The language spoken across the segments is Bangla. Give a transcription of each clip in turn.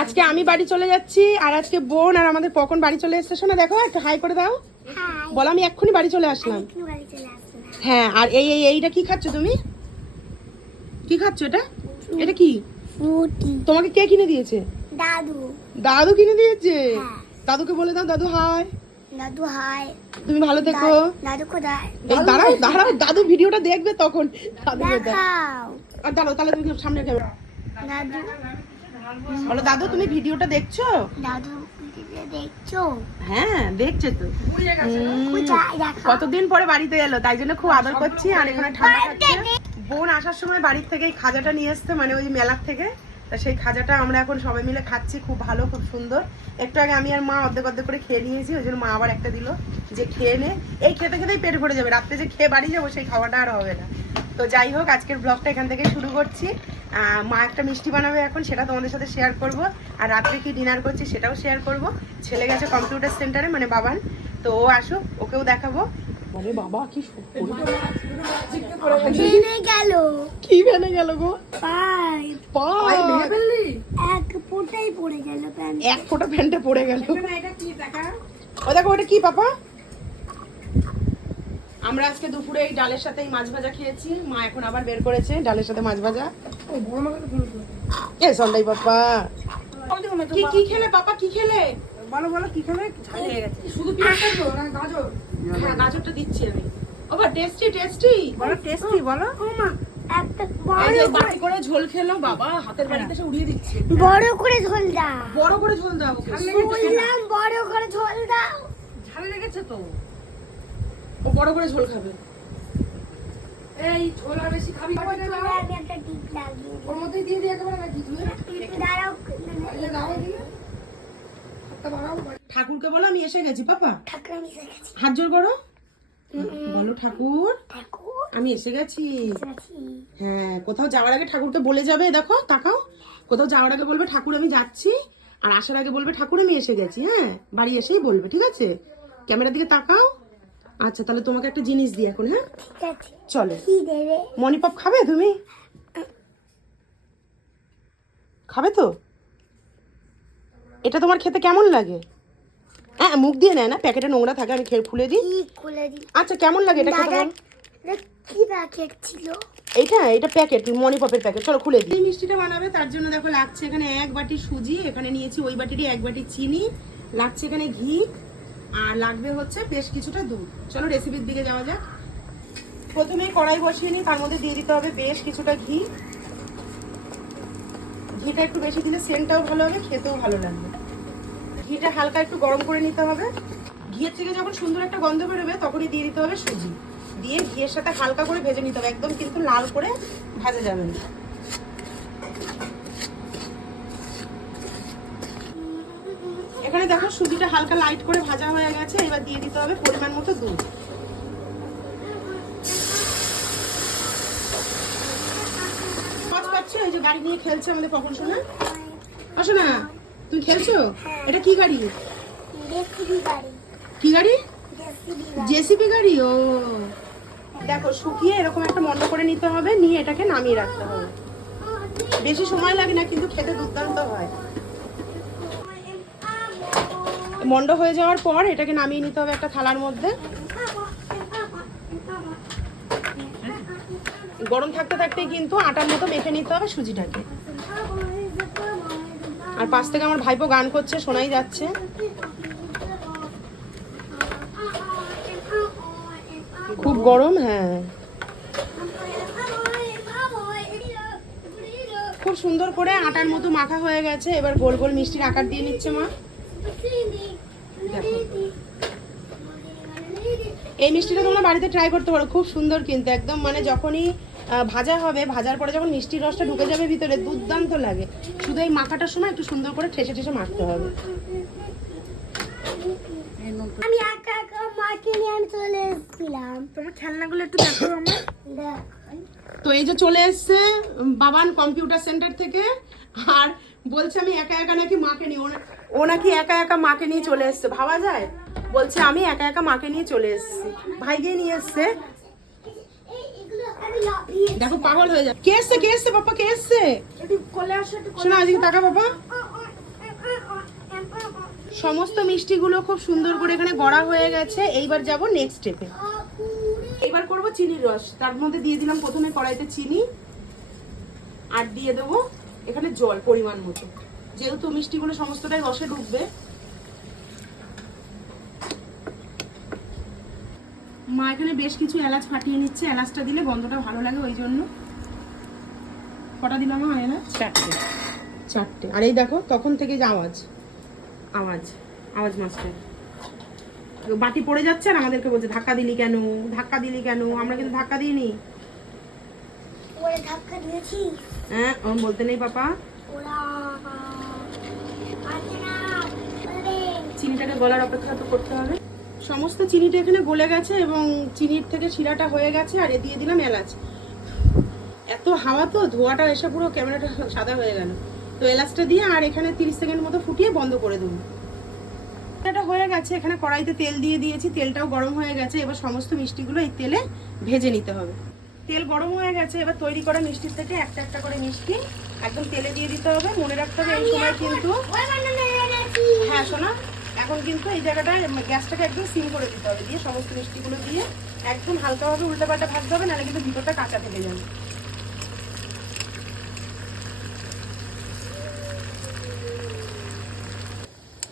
আজকে আমি বাড়ি চলে যাচ্ছি আর আজকে বোন আর আমাদের পকন বাড়ি চলে এসছে। শোনা দেখো একটু হাই করে দাও। বলো আমি এক্ষুনি বাড়ি চলে আসলাম। হ্যাঁ আর এই এই এইটা কি খাচ্ছ তুমি? কি খাচ্ছ এটা? এটা কি? তোমাকে কে কিনে দিয়েছে? দাদু। দাদু কিনে দিয়েছে? হ্যাঁ। দাদুকে বলে দাও দাদু হাই। দাদু হাই। তুমি ভালো থেকো। দাদু কোথায়? এই দাঁড়াও দাঁড়াও দাদু ভিডিওটা দেখবে তখন। দাদু আর দাঁড়াও তাহলে তুমি সামনে ক্যামেরা দাদু। বলো দাদু তুমি ভিডিওটা দেখছ? দাদু ভিডিও দেখছ? হ্যাঁ দেখছে তো। কতদিন পরে বাড়িতে এলো? তাই জন্য খুব আদর করছি আর এখানে ঠান্ডা খাচ্ছে বোন আসার সময় বাড়ির থেকে খাজাটা নিয়ে এসছে মানে ওই মেলার থেকে। তা সেই খাজাটা আমরা এখন সবাই মিলে খাচ্ছি খুব ভালো খুব সুন্দর। একটু আগে আমি আর মা অর্ধেক অর্ধেক করে খেয়ে নিয়েছি ওই জন্য মা আবার একটা দিল যে খেয়ে নে। এই খেতে খেতেই পেট ভরে যাবে রাত্রে যে খেয়ে বাড়ি যাব সেই খাওয়াটা আর হবে না। তো যাই হোক আজকের ব্লগটা এখান থেকে শুরু করছি। মা একটা মিষ্টি বানাবে এখন সেটা তোমাদের সাথে শেয়ার করব। আর রাত্রে কি ডিনার করছি সেটাও শেয়ার করব। ছেলে গেছে কম্পিউটার সেন্টারে মানে বাবান তো ও আসুক ওকেও দেখাবো। আরে বাবা কি জেনে গেল। কি ভেনে গেল গো? এক ফোটাই পড়ে গেল প্যান্ট। এক ফোঁটা প্যান্টে পড়ে গেল। ও দেখো ওটা কি পাপা? আমরা আজকে দুপুরে এই ডালের সাথে এই মাছ ভাজা খেয়েছি। মা এখন আবার বের করেছে ডালের সাথে মাছ ভাজা। এ সন্ডাই পাপা। কি কি খেলে পাপা? কি খেলে? বলো বলো কি গেছে। শুধু না গাজর। হ্যাঁ গাজরটা দিচ্ছি আমি। ওবা টেস্টি টেস্টি বলো টেস্টি বলো। একটা এই বড় করে ঝোল খেলো বাবা হাতের বাড়িতে এসে উড়িয়ে দিচ্ছে। বড় করে ঝোল দাও। বড় করে ঝোল দাও বড় করে ঝোল দাও। ঝাল লেগেছে তো। ও বড় করে ঝোল খাবে। এই বেশি খাবি। ওর দিয়ে দিয়ে একেবারে নাকি তুই ঠাকুরকে বলো আমি এসে গেছি পাপা। ঠাকুর আমি এসে গেছি। হাত জোর করো। বলো ঠাকুর। ঠাকুর। আমি এসে গেছি। হ্যাঁ কোথাও যাওয়ার আগে ঠাকুরকে বলে যাবে দেখো তাকাও। কোথাও যাওয়ার আগে বলবে ঠাকুর আমি যাচ্ছি। আর আসার আগে বলবে ঠাকুর আমি এসে গেছি হ্যাঁ? বাড়ি এসেই বলবে ঠিক আছে? ক্যামেরার দিকে তাকাও। আচ্ছা তাহলে তোমাকে একটা জিনিস দিই এখন হ্যাঁ? ঠিক আছে। চলো। কি দেবে? মণিপপ খাবে তুমি? খাবে তো? এটা তোমার খেতে কেমন লাগে? হ্যাঁ মুখ দিয়ে নেয় না প্যাকেটে নোংরা থাকে আমি খেয়ে খুলে দিই। খুলে দিই। আচ্ছা কেমন লাগে এটা খেতে কি প্যাকেট ছিল? এইটা এটা প্যাকেট মনিপপের প্যাকেট চলো খুলে দিই। মিষ্টিটা বানাবে তার জন্য দেখো লাগছে এখানে এক বাটি সুজি এখানে নিয়েছি ওই বাটিরই এক বাটি চিনি লাগছে এখানে ঘি। আর লাগবে হচ্ছে বেশ কিছুটা দুধ। চলো রেসিপির দিকে যাওয়া যাক। প্রথমে কড়াই বসিয়ে নিই, তার মধ্যে দিয়ে দিতে হবে বেশ কিছুটা ঘি। ঘিটা একটু বেশি দিলে সেন্টটাও ভালো হবে, খেতেও ভালো লাগবে। ঘিটা হালকা একটু গরম করে নিতে হবে। ঘিয়ের থেকে যখন সুন্দর একটা গন্ধ বেরোবে, তখনই দিয়ে দিতে হবে সুজি। দিয়ে ঘিয়ের সাথে হালকা করে ভেজে নিতে হবে, একদম কিন্তু লাল করে ভাজা যাবে না। এখানে দেখো সুজিটা হালকা লাইট করে ভাজা হয়ে গেছে এবার দিয়ে দিতে হবে পরিমাণ মতো দুধ। আওয়াজ পাচ্ছ? এই যে গাড়ি নিয়ে খেলছে আমাদের কখন শোনা আসো না তুমি খেলছো? এটা কি গাড়ি? কি গাড়ি? গাড়ি। ও। দেখো শুকিয়ে এরকম একটা মন্ড করে নিতে হবে নিয়ে এটাকে নামিয়ে রাখতে হবে। বেশি সময় লাগে না কিন্তু খেতে দুর্দান্ত হয়। মন্ড হয়ে যাওয়ার পর এটাকে নামিয়ে নিতে হবে একটা থালার মধ্যে। গরম থাকতে থাকতে কিন্তু আটার মতো মেখে নিতে হবে সুজিটাকে। আর পাশ থেকে আমার ভাইপো গান করছে, শোনাই যাচ্ছে। খুব গরম হ্যাঁ। খুব সুন্দর করে আটার মতো মাখা হয়ে গেছে। এবার গোল গোল মিষ্টির আকার দিয়ে নিচ্ছে মা। এই মিষ্টিটা তোমরা বাড়িতে ট্রাই করতে পারো খুব সুন্দর কিন্তু একদম মানে যখনই ভাজা হবে ভাজার পরে যখন মিষ্টির রসটা ঢুকে যাবে ভিতরে দুর্দান্ত লাগে। শুধু এই মাখাটার সময় একটু সুন্দর করে ঠেসে ঠেসে মাখতে হবে। আমি একা একা মাকে নিয়ে আমি চলে এসেছিলাম। তোমার খেলনাগুলো একটু দেখো আমার দেখ। তো এই যে চলে এসছে বাবান কম্পিউটার সেন্টার থেকে, আর বলছে আমি একা একা নাকি মাকে নিয়ে, ও নাকি একা একা মাকে নিয়ে চলে এসছে। ভাবা যায়? বলছে আমি একা একা মাকে নিয়ে চলে এসেছি। গিয়ে নিয়ে এসছে। দেখো, পাগল হয়ে যায় কে এসছে কে এসছে পাপা কে এসছে? শোনো আজকে টাকা পাপা সমস্ত মিষ্টিগুলো খুব সুন্দর করে এখানে গড়া হয়ে গেছে। এইবার যাব নেক্সট স্টেপে এবার করব চিনির রস। তার মধ্যে দিয়ে দিলাম প্রথমে কড়াইতে চিনি আর দিয়ে দেবো এখানে জল পরিমাণ মতো। যেহেতু মিষ্টিগুলো সমস্তটাই রসে ডুববে মা এখানে বেশ কিছু এলাচ ফাটিয়ে নিচ্ছে। এলাচটা দিলে গন্ধটা ভালো লাগে ওই জন্য। কটা দিলাম মা এলাচ? চারটে। চারটে। আর এই দেখো তখন থেকে যে আওয়াজ। আওয়াজ। আওয়াজ মাস্টার। বাটি পড়ে যাচ্ছে আর আমাদেরকে বলছে ধাক্কা দিলি কেন? ধাক্কা দিলি কেন? আমরা কিন্তু ধাক্কা দিইনি। ওরে ধাক্কা দিয়েছি। হ্যাঁ আমার বলতে নেই পাপা। চিনিটাকে গলার অপেক্ষা তো করতে হবে। সমস্ত চিনিটা এখানে গলে গেছে এবং চিনির থেকে শিরাটা হয়ে গেছে আর এ দিয়ে দিলাম এলাচ। এত হাওয়া তো ধোয়াটা এসে পুরো ক্যামেরাটা সাদা হয়ে গেল। তো এলাচটা দিয়ে আর এখানে তিরিশ সেকেন্ড মতো ফুটিয়ে বন্ধ করে দেবো। এটা হয়ে গেছে এখানে কড়াইতে তেল দিয়ে দিয়েছি তেলটাও গরম হয়ে গেছে এবার সমস্ত মিষ্টিগুলো এই তেলে ভেজে নিতে হবে। তেল গরম হয়ে গেছে এবার তৈরি করা মিষ্টির থেকে একটা একটা করে মিষ্টি একদম তেলে দিয়ে দিতে হবে মনে রাখতে হবে এই সময় কিন্তু হ্যাঁ শোনা এখন কিন্তু এই জায়গাটায় গ্যাসটাকে একদম সিম করে দিতে হবে দিয়ে সমস্ত মিষ্টিগুলো দিয়ে একদম হালকাভাবে উল্টে পাল্টা ভাজতে হবে নাহলে কিন্তু ভিতরটা কাঁচা থেকে যাবে।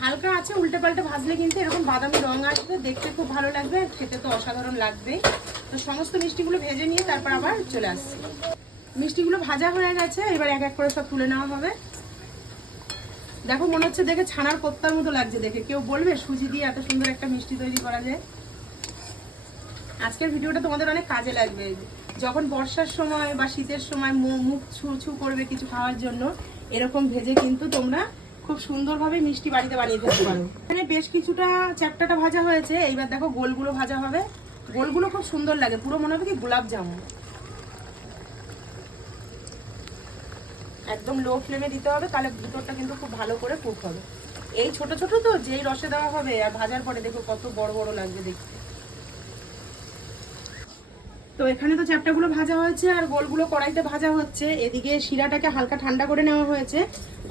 হালকা আছে উল্টে পাল্টে ভাজলে কিন্তু এরকম বাদামি রং আসবে, দেখতে খুব ভালো লাগবে, খেতে তো অসাধারণ লাগবে। তো সমস্ত মিষ্টিগুলো ভেজে নিয়ে তারপর আবার চলে আসছি। মিষ্টিগুলো ভাজা হয়ে গেছে, এবার এক এক করে সব তুলে নেওয়া হবে। দেখো, মনে হচ্ছে দেখে ছানার কোত্তার মতো লাগছে দেখে। কেউ বলবে, সুজি দিয়ে এত সুন্দর একটা মিষ্টি তৈরি করা যায়। আজকের ভিডিওটা তোমাদের অনেক কাজে লাগবে। যখন বর্ষার সময় বা শীতের সময় মুখ ছু ছু করবে কিছু খাওয়ার জন্য, এরকম ভেজে কিন্তু তোমরা খুব সুন্দরভাবে মিষ্টি বাড়িতে বানিয়ে ফেলতে পারো। এখানে বেশ কিছুটা চ্যাপটাটা ভাজা হয়েছে। এইবার দেখো গোলগুলো ভাজা হবে। গোলগুলো খুব সুন্দর লাগে। পুরো মনে হবে কি গোলাপ জামুন। একদম লো ফ্লেমে দিতে হবে, তাহলে ভিতরটা কিন্তু খুব ভালো করে কুক হবে। এই ছোট ছোট তো, যেই রসে দেওয়া হবে, আর ভাজার পরে দেখো কত বড় বড় লাগবে দেখতে। তো এখানে তো চ্যাপটাগুলো ভাজা হয়েছে, আর গোলগুলো কড়াইতে ভাজা হচ্ছে। এদিকে শিরাটাকে হালকা ঠান্ডা করে নেওয়া হয়েছে।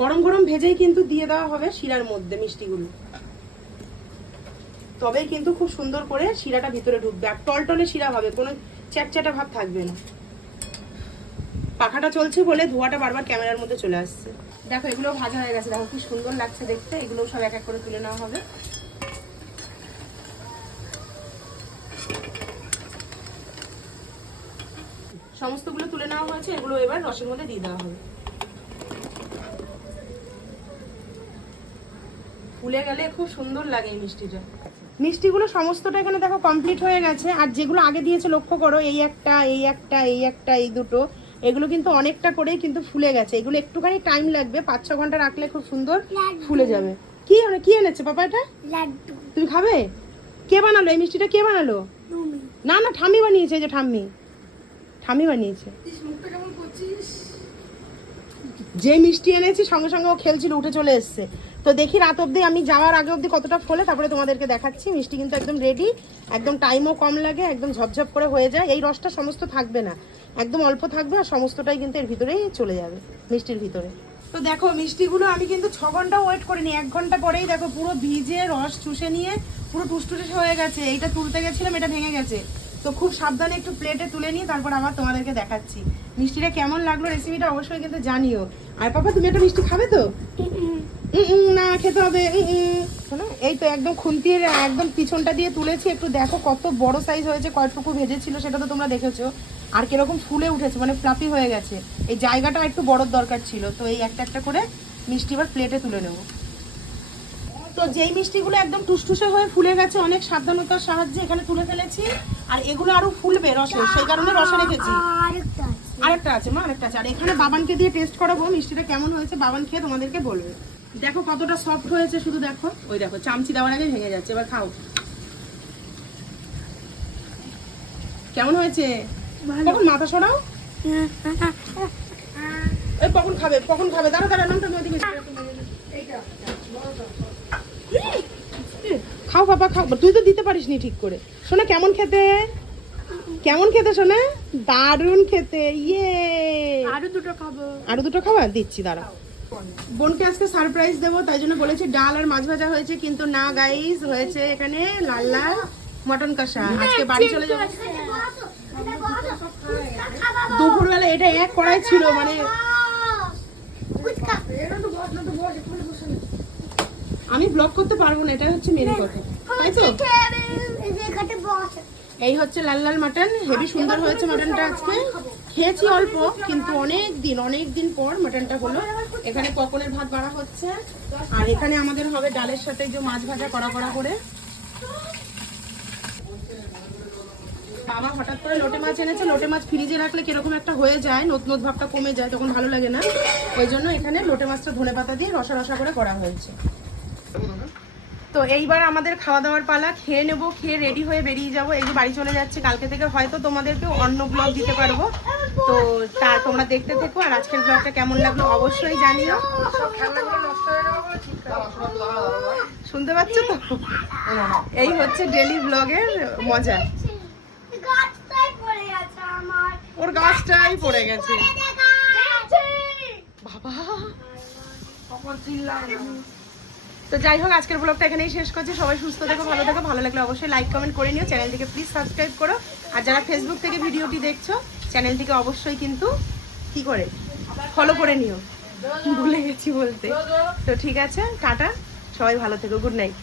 গরম গরম ভেজেই কিন্তু দিয়ে দেওয়া হবে শিরার মধ্যে মিষ্টিগুলো। তবেই কিন্তু খুব সুন্দর করে শিরাটা ভিতরে ঢুকবে। আর টলটলে শিরা হবে, কোনো চ্যাটচ্যাটা ভাব থাকবে না। পাখাটা চলছে বলে ধোঁয়াটা বারবার ক্যামেরার মধ্যে চলে আসছে। দেখো, এগুলো ভাজা হয়ে গেছে। দেখো, কি সুন্দর লাগছে দেখতে। এগুলো সব এক এক করে তুলে নেওয়া হবে। সমস্তগুলো তুলে নেওয়া হয়েছে। এগুলো এবার রসের মধ্যে দিয়ে দেওয়া হবে। ফুলে গেলে খুব সুন্দর লাগে এই মিষ্টিটা। মিষ্টিগুলো সমস্তটা এখানে দেখো কমপ্লিট হয়ে গেছে। আর যেগুলো আগে দিয়েছে লক্ষ্য করো এই একটা এই একটা এই একটা এই দুটো এগুলো কিন্তু অনেকটা করেই কিন্তু ফুলে গেছে। এগুলো একটুখানি টাইম লাগবে পাঁচ ছ ঘণ্টা রাখলে খুব সুন্দর ফুলে যাবে। কি কি এনেছে পাপা এটা? লাড্ডু। তুমি খাবে? কে বানালো? এই মিষ্টিটা কে বানালো? না না ঠাম্মি বানিয়েছে এই যে ঠাম্মি। ঠাম্মি বানিয়েছে। যে মিষ্টি এনেছি সঙ্গে সঙ্গে ও খেলছিল উঠে চলে এসছে। তো দেখি রাত অবধি আমি যাওয়ার আগে অবধি কতটা ফলে, তারপরে তোমাদেরকে দেখাচ্ছি। মিষ্টি কিন্তু একদম রেডি একদম টাইমও কম লাগে, একদম ঝপঝপ করে হয়ে যায়। এই রসটা সমস্ত থাকবে না, একদম অল্প থাকবে আর সমস্তটাই কিন্তু এর ভিতরেই চলে যাবে, মিষ্টির ভিতরে। তো দেখো মিষ্টিগুলো আমি কিন্তু ছ ঘণ্টা ওয়েট করিনি, এক ঘণ্টা পরেই দেখো পুরো ভিজে রস চুষে নিয়ে পুরো টুসটুসে হয়ে গেছে। এইটা তুলতে গেছিলাম, এটা ভেঙে গেছে। তো খুব সাবধানে একটু প্লেটে তুলে নিয়ে তারপর আবার তোমাদেরকে দেখাচ্ছি। মিষ্টিটা কেমন লাগল রেসিপিটা অবশ্যই কিন্তু জানিও। আর পাপা, তুমি একটা মিষ্টি খাবে তো? না খেতে হবে। শোনো, এই তো একদম খুন্তির একদম পিছনটা দিয়ে তুলেছি একটু দেখো কত বড় সাইজ হয়েছে কয়টুকু ভেজেছিল সেটা তো তোমরা দেখেছ। আর কীরকম ফুলে উঠেছে মানে ফ্লাফি হয়ে গেছে। এই জায়গাটা একটু বড় দরকার ছিল তো এই একটা একটা করে মিষ্টি এবার প্লেটে তুলে নেব। তো যেই মিষ্টিগুলো একদম টুসটুসে হয়ে ফুলে গেছে অনেক সাবধানতার সাহায্যে এখানে তুলে ফেলেছি। আর এগুলো আরও ফুলবে রসে সেই কারণে রসে রেখেছি। আরেকটা আরেকটা আছে মা আরেকটা আছে। আর এখানে বাবানকে দিয়ে টেস্ট করাবো মিষ্টিটা কেমন হয়েছে বাবান খেয়ে তোমাদেরকে বলবে। দেখো কতটা সফট হয়েছে শুধু দেখো। ওই দেখো চামচি দেওয়ার আগে ভেঙে যাচ্ছে এবার খাও। কেমন হয়েছে? কখন মাথা সরাও? এই কখন খাবে? কখন খাবে? দাঁড়া দাঁড়া নামটা ওদিকে খাও বাবা খাও। তুই তো দিতে পারিস নি ঠিক করে। শোনা কেমন খেতে? কেমন খেতে শোনা দারুণ খেতে ইয়ে। আরও দুটো খাব। আরও দুটো খাবার দিচ্ছি দাঁড়া। বোনকে আজকে সারপ্রাইজ দেবো, তাই জন্য বলেছি ডাল আর মাছ ভাজা হয়েছে, কিন্তু না গাইস হয়েছে এখানে লাল লাল মটন কষা। আজকে বাড়ি চলে যাব। দুপুরবেলা এটা এক কড়াই ছিল মানে আমি ব্লগ করতে পারব না এটা হচ্ছে মেন কথা, তাই তো? এই হচ্ছে লাল লাল মাটন, হেভি সুন্দর হয়েছে মাটনটা আজকে। খেয়েছি অল্প, কিন্তু অনেক দিন অনেক দিন পর মাটনটা হলো। এখানে পকনের ভাত বাড়া হচ্ছে। আর এখানে আমাদের হবে ডালের সাথে যে মাছ ভাজা কড়া কড়া করে। বাবা হঠাৎ করে লোটে মাছ এনেছে, লোটে মাছ ফ্রিজে রাখলে কীরকম একটা হয়ে যায় নতুন নতুন ভাবটা কমে যায়, তখন ভালো লাগে না। ওই জন্য এখানে লোটে মাছটা ধনে পাতা দিয়ে রসা রসা করে করা হয়েছে। তো এইবার আমাদের খাওয়া দাওয়ার পালা, খেয়ে নেব, খেয়ে রেডি হয়ে বেরিয়ে যাব। এই যে বাড়ি চলে যাচ্ছে, কালকে থেকে হয়তো তোমাদেরকে অন্য ব্লগ দিতে পারব। তো তা তোমরা দেখতে থেকো আর আজকের ব্লগটা কেমন লাগল অবশ্যই জানিও। শুনতে পাচ্ছ তো? এই হচ্ছে ডেলি ব্লগের মজা। ওর গাছটাই পড়ে গেছে। বাবা! তো যাই হোক, আজকের ব্লগটা এখানেই শেষ করছি। সবাই সুস্থ থেকো, ভালো থেকো। ভালো লাগলে অবশ্যই লাইক কমেন্ট করে নিও। চ্যানেলটিকে প্লিজ সাবস্ক্রাইব করো। আর যারা ফেসবুক থেকে ভিডিওটি দেখছ, চ্যানেলটিকে অবশ্যই কিন্তু কি করে? ফলো করে নিও। ভুলে গেছি বলতে। তো ঠিক আছে, টাটা। সবাই ভালো থেকো। Good night